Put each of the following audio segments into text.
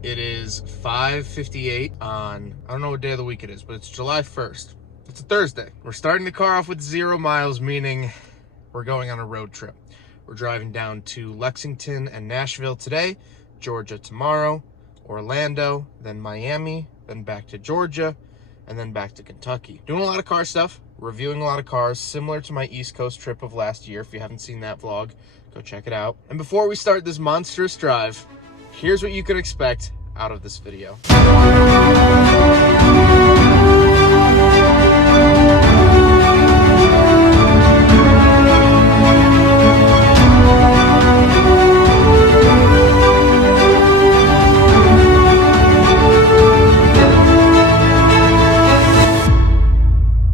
It is 5:58 on, I don't know what day of the week it is, but it's July 1st. It's a Thursday. We're starting the car off with 0 miles, meaning we're going on a road trip. We're driving down to Lexington and Nashville today, Georgia tomorrow, Orlando, then Miami, then back to Georgia, and then back to Kentucky. Doing a lot of car stuff, reviewing a lot of cars, similar to my East Coast trip of last year. If you haven't seen that vlog, go check it out. And before we start this monstrous drive, here's what you can expect out of this video.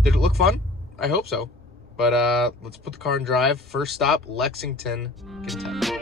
Did it look fun? I hope so. But let's put the car in drive. First stop, Lexington, Kentucky.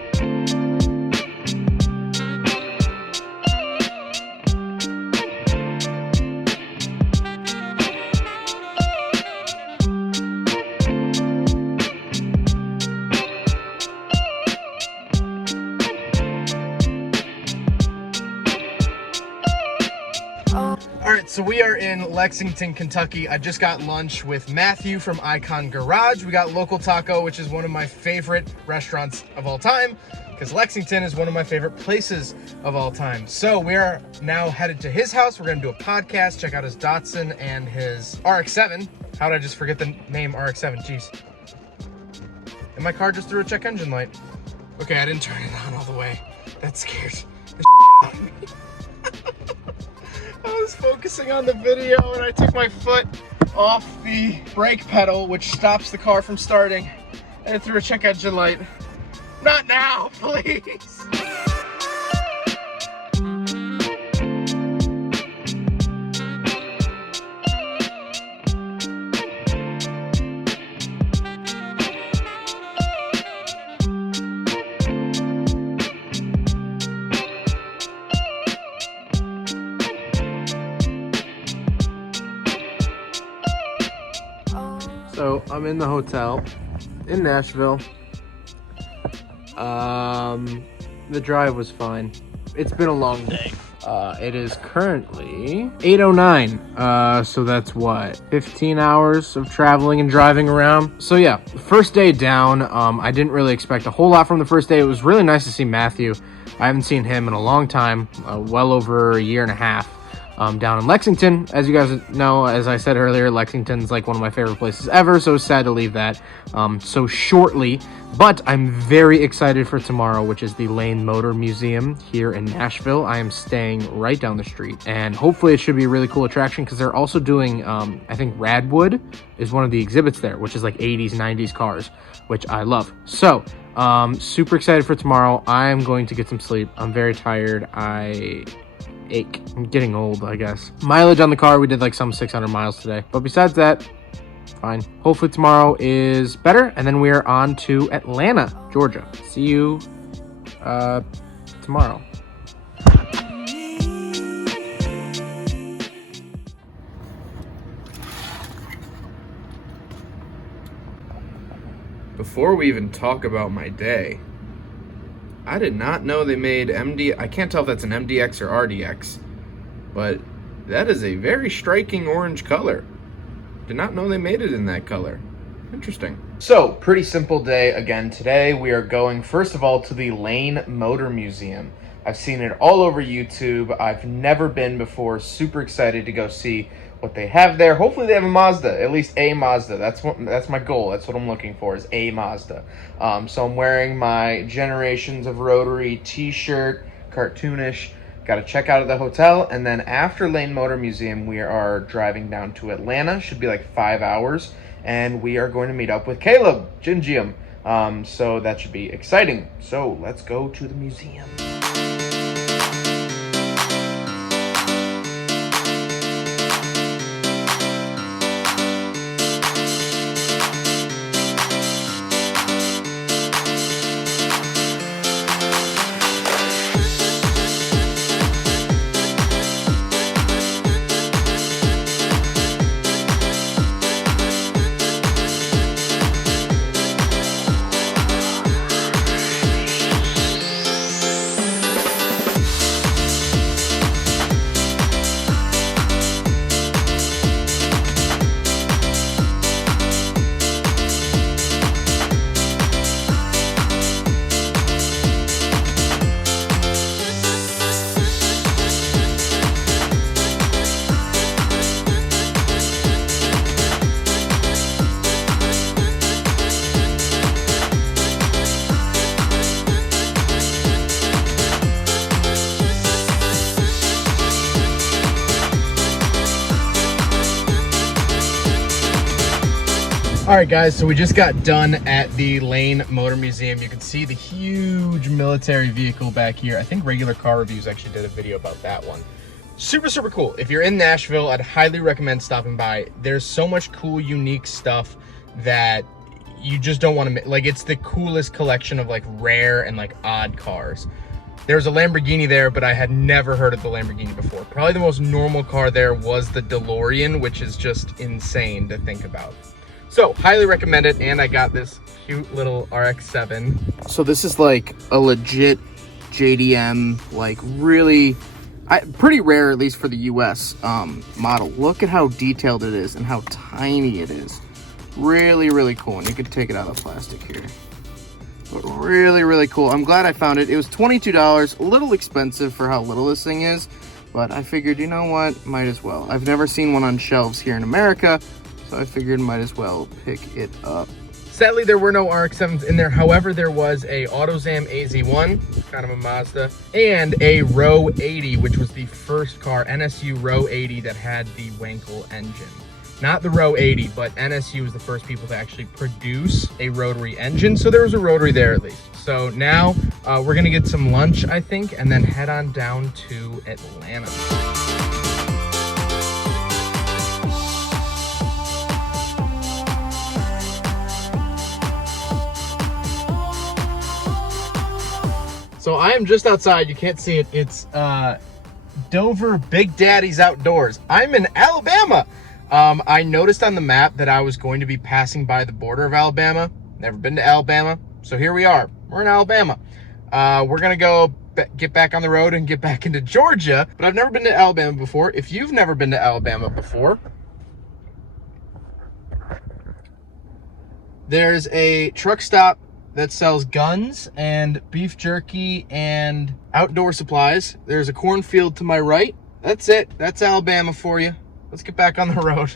Alright, so we are in Lexington, Kentucky. I just got lunch with Matthew from Icon Garage. We got Local Taco, which is one of my favorite restaurants of all time, because Lexington is one of my favorite places of all time. So we are now headed to his house. We're going to do a podcast, check out his Datsun and his RX-7. How did I just forget the name RX-7? Jeez. And my car just threw a check engine light. Okay, I didn't turn it on all the way. That scared the out of me. I was focusing on the video and I took my foot off the brake pedal, which stops the car from starting, and it threw a check engine light. Not now, please. So I'm in the hotel in Nashville. The drive was fine. It's been a long day. It is currently 8:09. So that's what, 15 hours of traveling and driving around. So yeah, first day down. I didn't really expect a whole lot from the first day. It was really nice to see Matthew. I haven't seen him in a long time, well over a year and a half. Down in Lexington. As you guys know, as I said earlier, Lexington's like one of my favorite places ever, so sad to leave that so shortly. But I'm very excited for tomorrow, which is the Lane Motor Museum here in Nashville. I am staying right down the street, and hopefully it should be a really cool attraction, because they're also doing, I think Radwood is one of the exhibits there, which is like 80s, 90s cars, which I love. So, super excited for tomorrow. I'm going to get some sleep. I'm very tired. I'm getting old, I guess. Mileage on the car, we did like some 600 miles today. But besides that, fine. Hopefully tomorrow is better. And then we are on to Atlanta, Georgia. See you tomorrow. Before we even talk about my day, I did not know they made I can't tell if that's an MDX or RDX, but that is a very striking orange color. Did not know they made it in that color. Interesting. So, pretty simple day again today. We are going, first of all, to the Lane Motor Museum. I've seen it all over YouTube. I've never been before. Super excited to go see what they have there. Hopefully they have a Mazda, at least a Mazda. That's my goal. That's what I'm looking for, is a Mazda. So I'm wearing my Generations of Rotary t-shirt, cartoonish. Got to check out of the hotel, and then after Lane Motor Museum, we are driving down to Atlanta. Should be like 5 hours, and we are going to meet up with Caleb Gingium. So that should be exciting. So let's go to the museum. All right, guys, so we just got done at the Lane Motor Museum. You can see the huge military vehicle back here. I think Regular Car Reviews actually did a video about that one. Super, super cool. If you're in Nashville, I'd highly recommend stopping by. There's so much cool, unique stuff that you just don't want to, like, it's the coolest collection of like rare and like odd cars. There's a Lamborghini there, but I had never heard of the Lamborghini before. Probably the most normal car there was the DeLorean, which is just insane to think about. So, highly recommend it, and I got this cute little RX-7. So this is like a legit JDM, like really, pretty rare, at least for the US model. Look at how detailed it is and how tiny it is. Really, really cool, and you can take it out of plastic here. But really, really cool. I'm glad I found it. It was $22, a little expensive for how little this thing is, but I figured, you know what, might as well. I've never seen one on shelves here in America, so I figured might as well pick it up. Sadly, there were no RX-7s in there. However, there was a AutoZam AZ1, kind of a Mazda, and a Row 80, which was the first car, NSU Row 80, that had the Wankel engine. Not the Row 80, but NSU was the first people to actually produce a rotary engine, so there was a rotary there at least. So now we're gonna get some lunch, I think, and then head on down to Atlanta. So I am just outside, you can't see it. It's Dover Big Daddy's Outdoors. I'm in Alabama. I noticed on the map that I was going to be passing by the border of Alabama. Never been to Alabama, so here we are. We're in Alabama. We're gonna go get back on the road and get back into Georgia, but I've never been to Alabama before. If you've never been to Alabama before, there's a truck stop that sells guns and beef jerky and outdoor supplies. There's a cornfield to my right. That's it. That's Alabama for you. Let's get back on the road.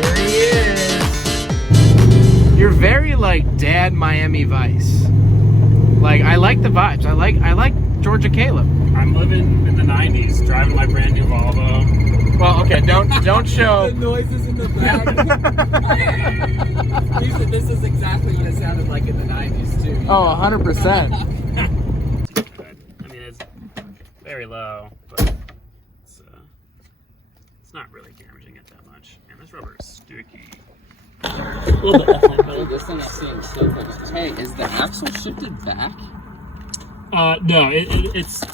There he is. You're very like Dad Miami Vice. Like, I like the vibes. I like Georgia Caleb. I'm living in the 90s, driving my brand new Volvo. Well, okay, don't show. The noises in the back. This is exactly what it sounded like in the 90s too. Oh, 100%. I mean, it's very low, but it's not really damaging it that much. And this rubber is sticky. A little bit. This thing is seeing so focused. Hey, is the axle shifted back? No, it's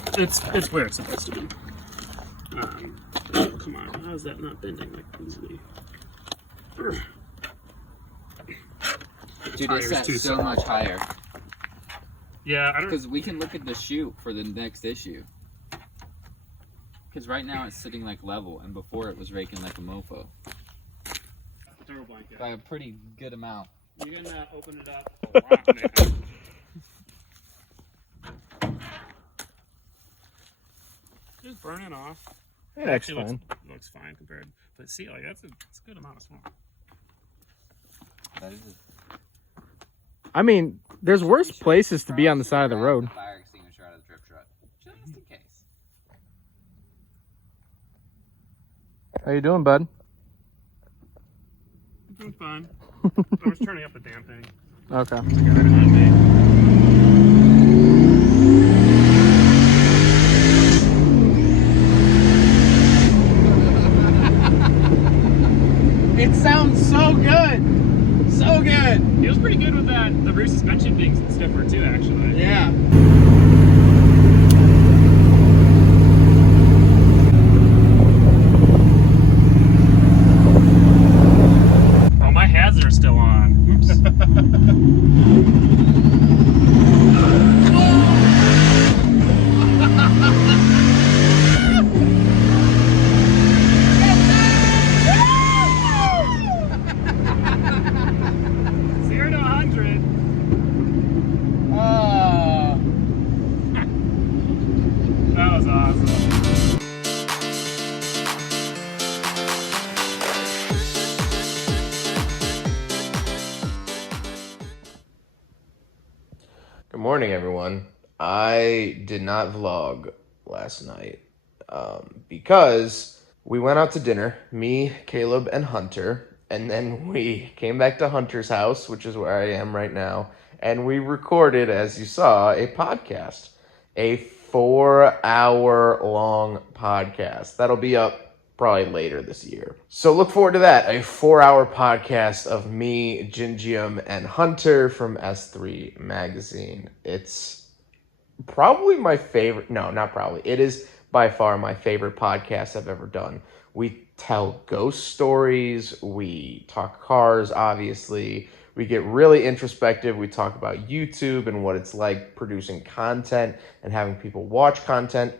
where it's supposed to be. Oh, come on, how is that not bending like easily? Dude, it's set so much higher. Yeah, I don't. Because we can look at the chute for the next issue. Because right now it's sitting like level, and before it was raking like a mofo. Turbo blanket. By a pretty good amount. You can open it up a lot, man. Just burning off. Yeah, that's fine. Looks fine compared. But see, like that's a good amount of smoke. That is I mean, there's worse places to be on the side of the road. Fire extinguisher out of the drip truck. Just in case. How you doing, bud? I'm doing fine. I was turning up the damn thing. Okay. It sounds so good. So good. It was pretty good with that, the rear suspension being stiffer too, actually. Yeah. Oh, my hazards are still on. Oops. morning, everyone. I did not vlog last night because we went out to dinner, me, Caleb, and Hunter, and then we came back to Hunter's house, which is where I am right now, and we recorded, as you saw, a podcast, a 4-hour long podcast. That'll be up probably later this year. So look forward to that, a 4-hour podcast of me, Gingium, and Hunter from S3 Magazine. It's probably my favorite, no, not probably, it is by far my favorite podcast I've ever done. We tell ghost stories, we talk cars, obviously, we get really introspective, we talk about YouTube and what it's like producing content and having people watch content.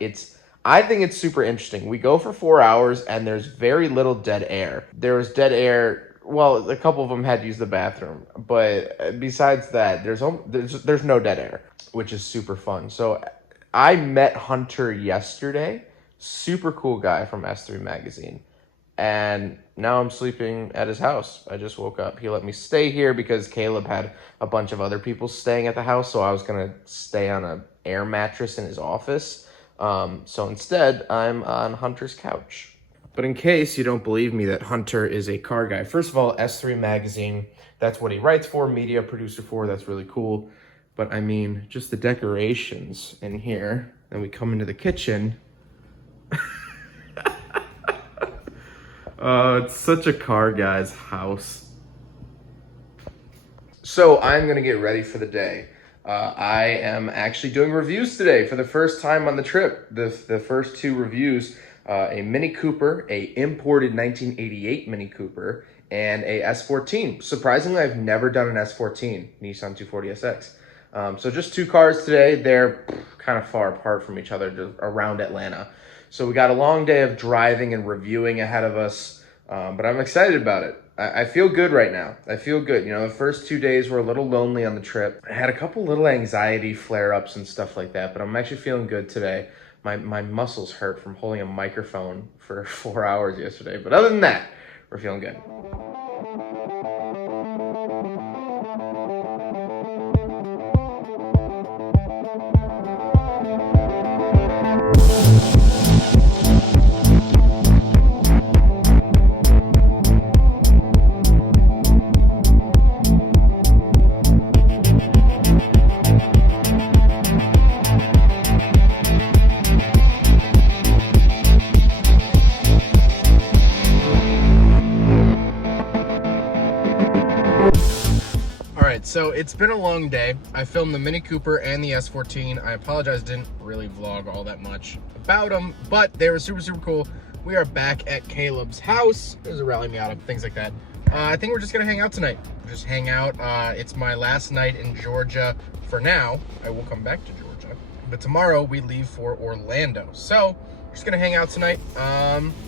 I think it's super interesting. We go for 4 hours and there's very little dead air. There was dead air. Well, a couple of them had to use the bathroom, but besides that, there's no dead air, which is super fun. So I met Hunter yesterday. Super cool guy from S3 Magazine. And now I'm sleeping at his house. I just woke up. He let me stay here because Caleb had a bunch of other people staying at the house, so I was going to stay on an air mattress in his office. So instead, I'm on Hunter's couch. But in case you don't believe me that Hunter is a car guy, first of all, S3 Magazine, that's what he writes for, media producer for, that's really cool. But I mean, just the decorations in here. Then we come into the kitchen. It's such a car guy's house. So I'm going to get ready for the day. I am actually doing reviews today for the first time on the trip. The first two reviews, a Mini Cooper, a imported 1988 Mini Cooper, and a S14. Surprisingly, I've never done an S14, Nissan 240SX. So just two cars today. They're kind of far apart from each other, just around Atlanta. So we got a long day of driving and reviewing ahead of us, but I'm excited about it. I feel good right now. I feel good. You know, the first 2 days were a little lonely on the trip. I had a couple little anxiety flare-ups and stuff like that, but I'm actually feeling good today. My muscles hurt from holding a microphone for 4 hours yesterday, but other than that, we're feeling good. So it's been a long day. I filmed the Mini Cooper and the S14. I apologize, didn't really vlog all that much about them, but they were super, super cool. We are back at Caleb's house. There's a rally me out of things like that. I think we're just gonna hang out tonight. Just hang out. It's my last night in Georgia for now. I will come back to Georgia, but tomorrow we leave for Orlando. So we're just gonna hang out tonight.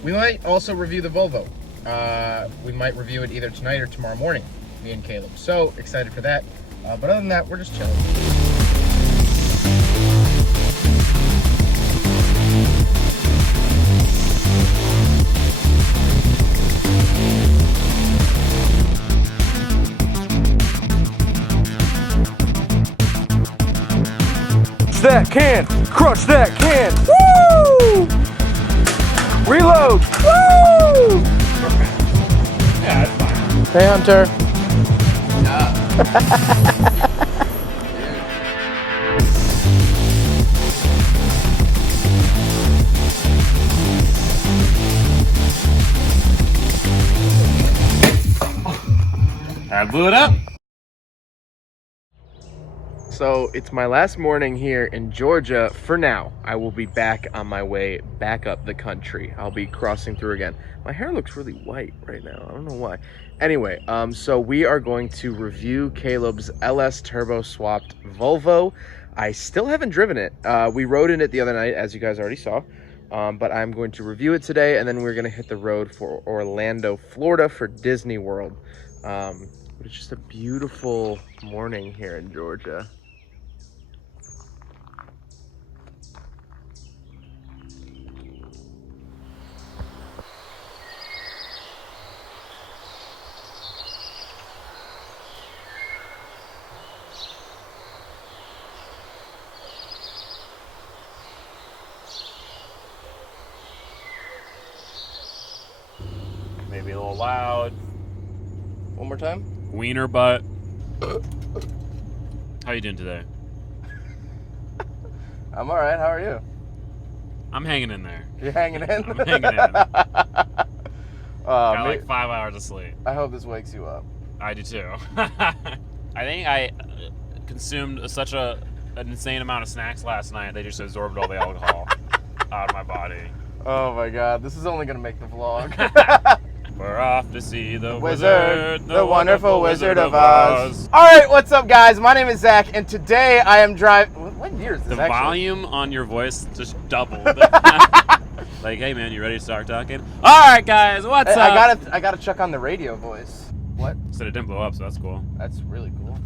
We might also review the Volvo. We might review it either tonight or tomorrow morning. Me and Caleb. So excited for that. But other than that, we're just chilling. That can, crush that can. Woo! Reload. Woo! Yeah, that's fine. Hey, Hunter. I blew it up. So it's my last morning here in Georgia for now. I will be back on my way back up the country. I'll be crossing through again. My hair looks really white right now. I don't know why. Anyway, so we are going to review Caleb's LS turbo swapped Volvo. I still haven't driven it. We rode in it the other night, as you guys already saw. But I'm going to review it today, and then we're going to hit the road for Orlando, Florida for Disney World. But it's just a beautiful morning here in Georgia. maybe a little loud. One more time. Wiener butt. How you doing today? I'm all right. How are you? I'm hanging in there. You're hanging in? I'm hanging in. Got maybe, like 5 hours of sleep. I hope this wakes you up. I do too. I think I consumed such an insane amount of snacks last night, they just absorbed all the alcohol out of my body. Oh my god, this is only gonna make the vlog. We're off to see the Wizard, the wonderful Wizard of Oz. Alright, what's up guys? My name is Zach, and today I am driving... What year is this The actually? volume on your voice just doubled. Like, hey man, you ready to start talking? Alright guys, what's up? I gotta check on the radio voice. What? Said it didn't blow up, so that's cool. That's really cool.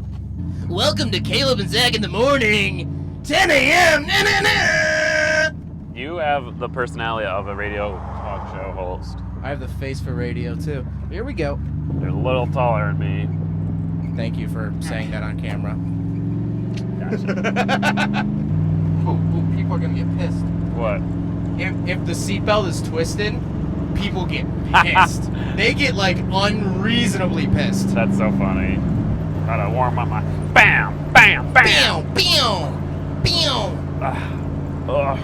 Welcome to Caleb and Zach in the morning, 10 a.m. You have the personality of a radio talk show host. I have the face for radio too. Here we go. You're a little taller than me. Thank you for saying that on camera. Gotcha. Ooh, people are gonna get pissed. What? If the seatbelt is twisted, people get pissed. They get like unreasonably pissed. That's so funny. Gotta warm up my bam, bam, bam. Pew, pew, pew. Ugh.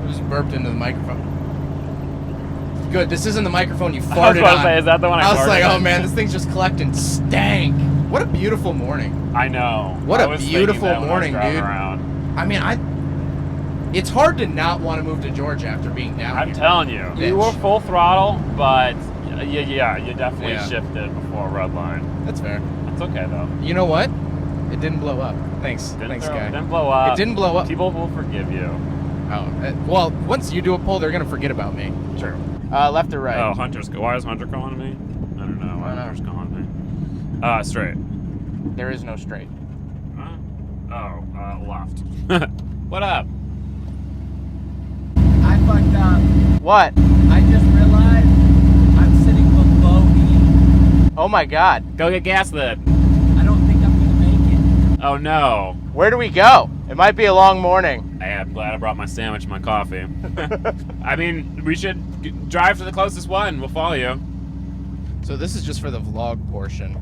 I just burped into the microphone. Good, this isn't the microphone you I was farted about to on. say, is that the one I I was farted like, on? oh man, this thing's just collecting stank. What a beautiful morning. I know. What I a was thinking beautiful that when I was morning, driving dude. around. I mean, it's hard to not want to move to Georgia after being down I'm here. telling you, Bitch. you were full throttle, but yeah, you definitely Yeah. shifted before red line. That's fair. It's okay though. You know what? It didn't blow up. Thanks, Didn't guy. didn't blow up. It didn't blow up. People will forgive you. Oh, well, once you do a poll, they're gonna forget about me. True. Left or right? Oh, Hunter's. Why is Hunter calling me? I don't know. Why I know. Hunter's calling me? Straight. There is no straight. Huh? Oh, left. What up? I fucked up. What? I just realized I'm sitting below me. Oh my God. Go get gas then. I don't think I'm gonna make it. Oh no. Where do we go? It might be a long morning. Hey, I'm glad I brought my sandwich and my coffee. I mean, we should drive to the closest one. We'll follow you. So this is just for the vlog portion.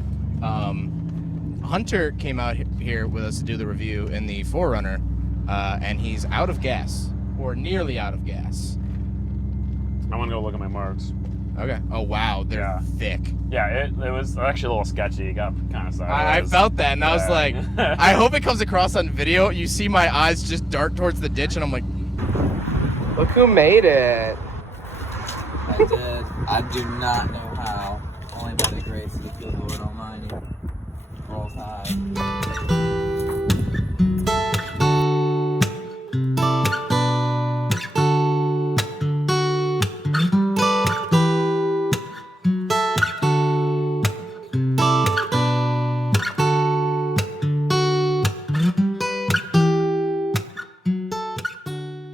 Hunter came out here with us to do the review in the 4Runner, and he's out of gas, or nearly out of gas. I want to go look at my marks. Okay. Oh wow, they're Yeah. thick. Yeah, it was actually a little sketchy. It got kind of I sideways. felt that, and I was Yeah. like, I hope it comes across on video. You see my eyes just dart towards the ditch, and I'm like, look who made it. I did. I do not know how. Only by the grace of the good Lord Almighty. Rolls high.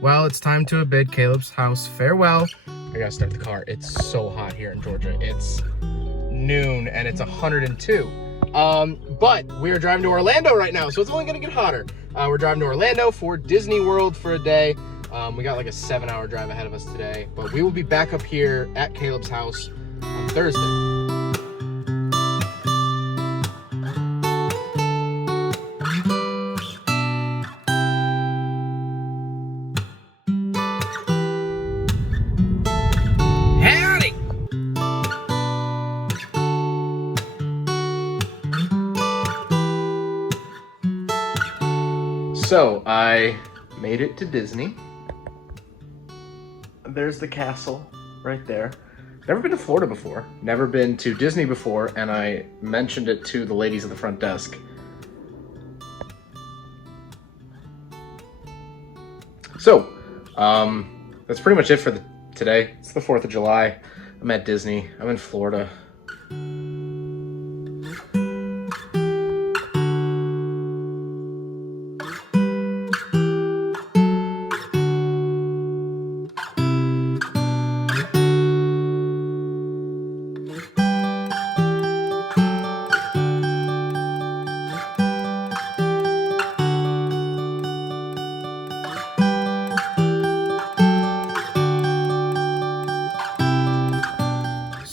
Well, it's time to bid Caleb's house farewell. I gotta start the car. It's so hot here in Georgia. It's noon and it's 102. But we're driving to Orlando right now, so it's only gonna get hotter. We're driving to Orlando for Disney World for a day. We got like a 7-hour drive ahead of us today, but we will be back up here at Caleb's house on Thursday. Howdy! So I made it to Disney. There's the castle right there. Never been to Florida before. Never been to Disney before, and I mentioned it to the ladies at the front desk. So, that's pretty much it for today. It's the 4th of July. I'm at Disney. I'm in Florida.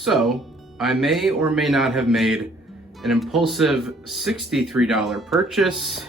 So, I may or may not have made an impulsive $63 purchase.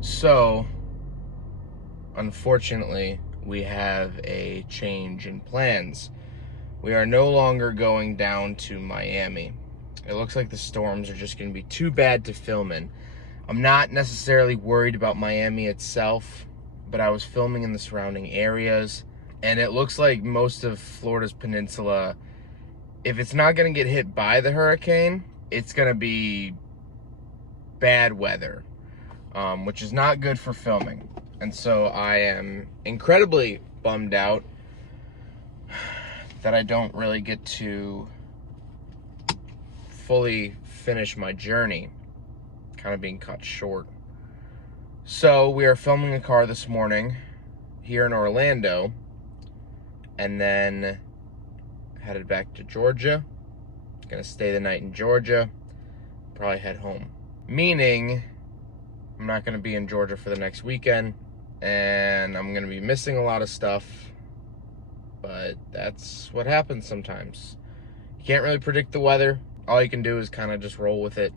So, unfortunately, we have a change in plans. We are no longer going down to Miami. It looks like the storms are just going to be too bad to film in. I'm not necessarily worried about Miami itself, but I was filming in the surrounding areas, and it looks like most of Florida's peninsula, if it's not going to get hit by the hurricane, it's going to be bad weather. Which is not good for filming. And so I am incredibly bummed out that I don't really get to fully finish my journey. Kind of being cut short. So we are filming a car this morning here in Orlando, and then headed back to Georgia. Gonna stay the night in Georgia, probably head home. Meaning, I'm not going to be in Georgia for the next weekend, and I'm going to be missing a lot of stuff, but that's what happens sometimes. You can't really predict the weather. All you can do is kind of just roll with it.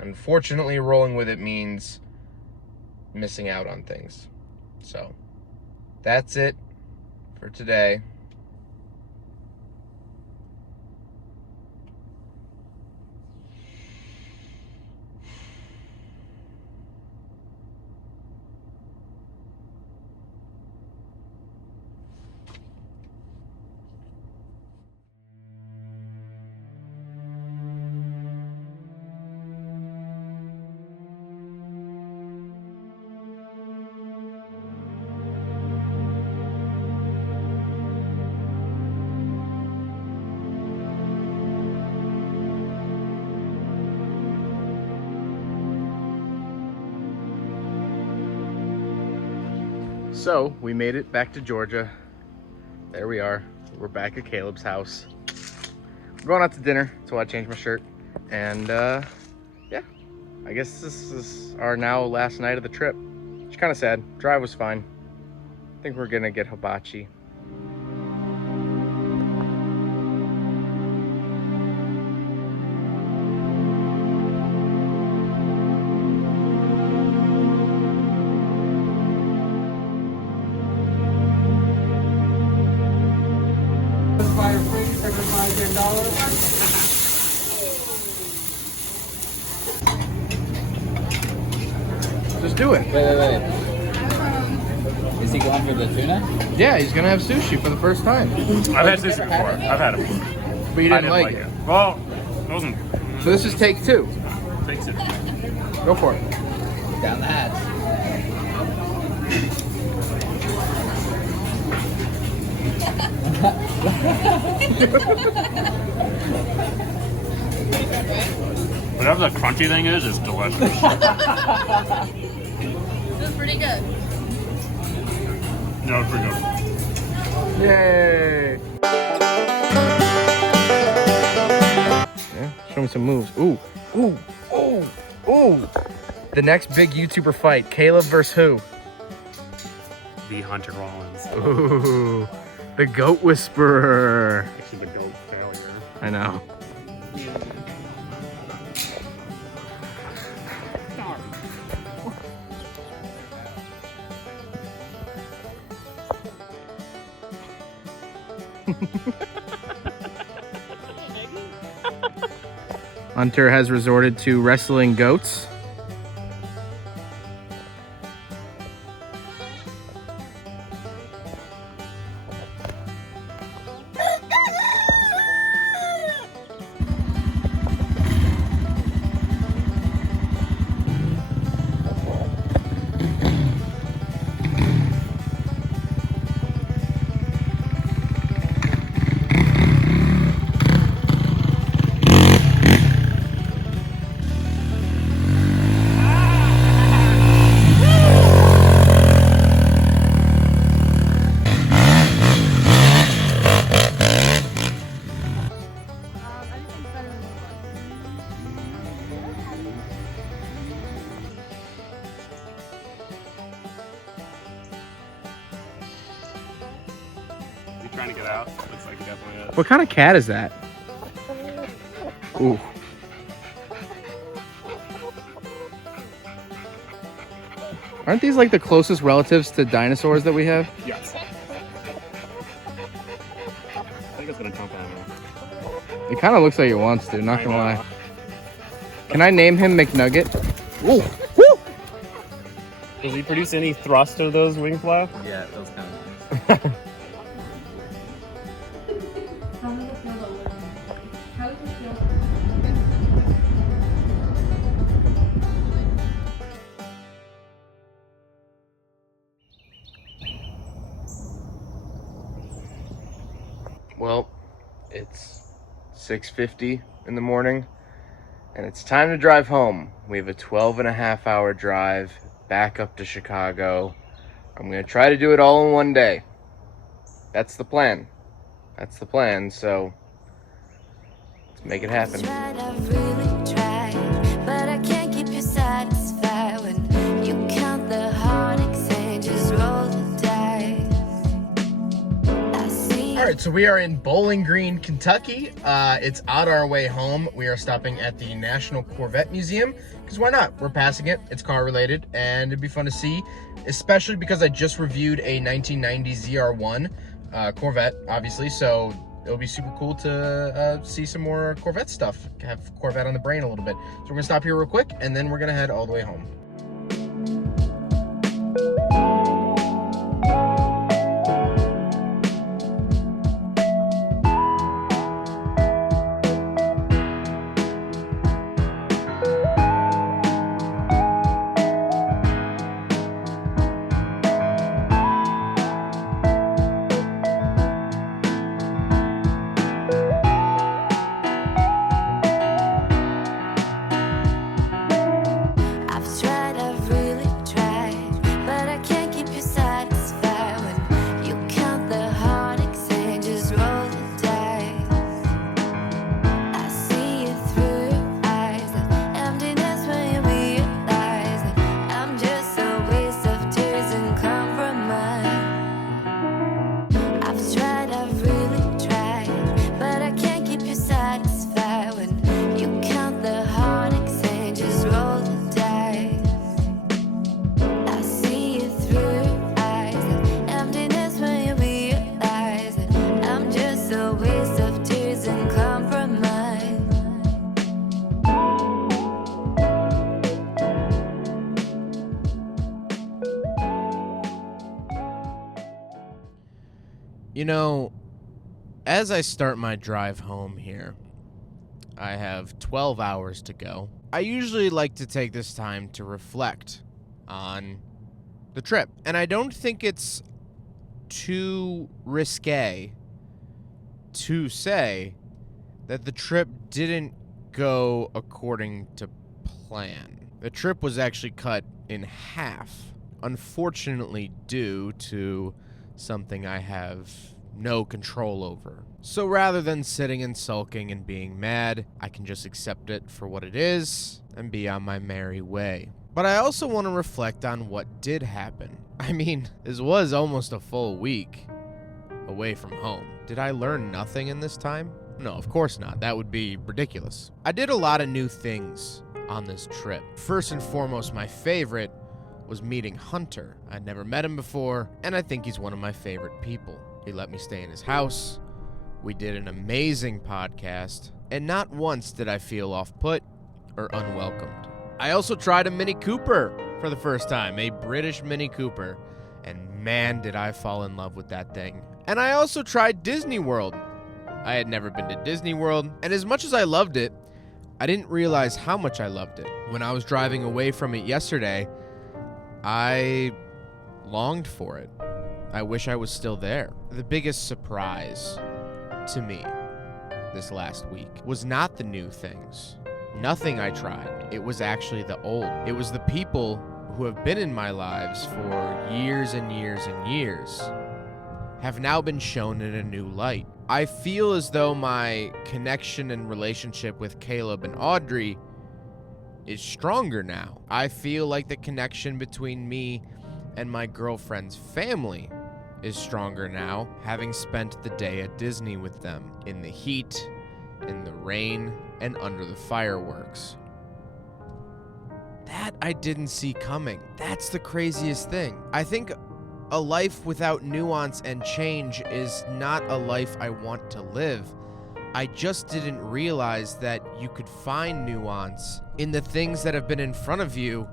Unfortunately, rolling with it means missing out on things. So, that's it for today. So, we made it back to Georgia. There we are. We're back at Caleb's house. We're going out to dinner, so I changed my shirt. And, yeah. I guess this is our now last night of the trip. It's kind of sad. Drive was fine. I think we're gonna get hibachi. Just do it. Wait. Is he going for the tuna? Yeah, he's gonna have sushi for the first time. I've had sushi before. I've had it before. But you I didn't like it. Well, it wasn't. So this is take two. Takes it. Go for it. Down the hatch. Whatever the crunchy thing is delicious. This is pretty good. No, it's pretty good. Yay! Yeah, show me some moves. Ooh, ooh, ooh, ooh. The next big YouTuber fight, Caleb versus who? The Hunter Rollins. Ooh, the Goat Whisperer. Actually, the goat failure. I know. Hunter has resorted to wrestling goats. You trying to get out? Looks like he definitely is. What kind of cat is that? Ooh. Aren't these like the closest relatives to dinosaurs that we have? Yes. I think it's gonna jump on him. It kind of looks like it wants to, not gonna lie. Can I name him McNugget? Ooh. Woo! Does he produce any thrust of those wing flaps? Yeah, those kind of things. How does it feel to live? How does it feel? Well, it's 6:50 in the morning, and it's time to drive home. We have a 12-and-a-half-hour drive back up to Chicago. I'm going to try to do it all in one day. That's the plan. That's the plan, so let's make it happen. Tried, I've really tried, but I can't keep you satisfied when you count the heartaches and just roll the dice. I see. All right, so we are in Bowling Green, Kentucky. It's on our way home. We are stopping at the National Corvette Museum, because why not? We're passing it. It's car related, and it'd be fun to see, especially because I just reviewed a 1990 ZR1 Corvette, obviously, so it'll be super cool to see some more Corvette stuff, have Corvette on the brain a little bit. So we're gonna stop here real quick, and then we're gonna head all the way home. I've tried, I've really tried, but I can't keep you satisfied when you count the heartaches and just roll the dice. I see it through your eyes, that emptiness when you realize that I'm just a waste of tears and compromise. I've tried, I've really tried, but I can't keep you satisfied when you count the heartaches and just roll the dice. I see it through your eyes, that emptiness when you realize that I'm just a waste of tears and compromise. You know, as I start my drive home here, I have 12 hours to go. I usually like to take this time to reflect on the trip. And I don't think it's too risque to say that the trip didn't go according to plan. The trip was actually cut in half, unfortunately due to something I have no control over. So rather than sitting and sulking and being mad, I can just accept it for what it is and be on my merry way. But I also want to reflect on what did happen. I mean, this was almost a full week away from home. Did I learn nothing in this time? No, of course not. That would be ridiculous. I did a lot of new things on this trip. First and foremost, my favorite was meeting Hunter. I'd never met him before, and I think he's one of my favorite people. He let me stay in his house. We did an amazing podcast, and not once did I feel off-put or unwelcomed. I also tried a Mini Cooper for the first time, a British Mini Cooper, and man, did I fall in love with that thing. And I also tried Disney World. I had never been to Disney World, and as much as I loved it, I didn't realize how much I loved it. When I was driving away from it yesterday, I longed for it. I wish I was still there. The biggest surprise to me this last week was not the new things. Nothing I tried. It was actually the old. It was the people who have been in my lives for years and years and years have now been shown in a new light. I feel as though my connection and relationship with Caleb and Audrey is stronger now. I feel like the connection between me and my girlfriend's family is stronger now, having spent the day at Disney with them in the heat, in the rain, and under the fireworks. That I didn't see coming. That's the craziest thing. I think a life without nuance and change is not a life I want to live. I just didn't realize that you could find nuance in the things that have been in front of you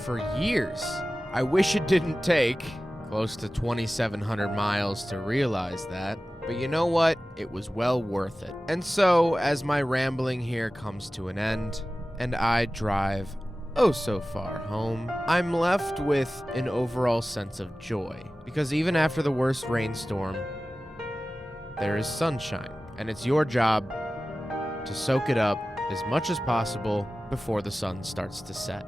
for years. I wish it didn't take close to 2,700 miles to realize that, but you know what? It was well worth it. And so, as my rambling here comes to an end, and I drive oh so far home, I'm left with an overall sense of joy, because even after the worst rainstorm, there is sunshine, and it's your job to soak it up as much as possible before the sun starts to set.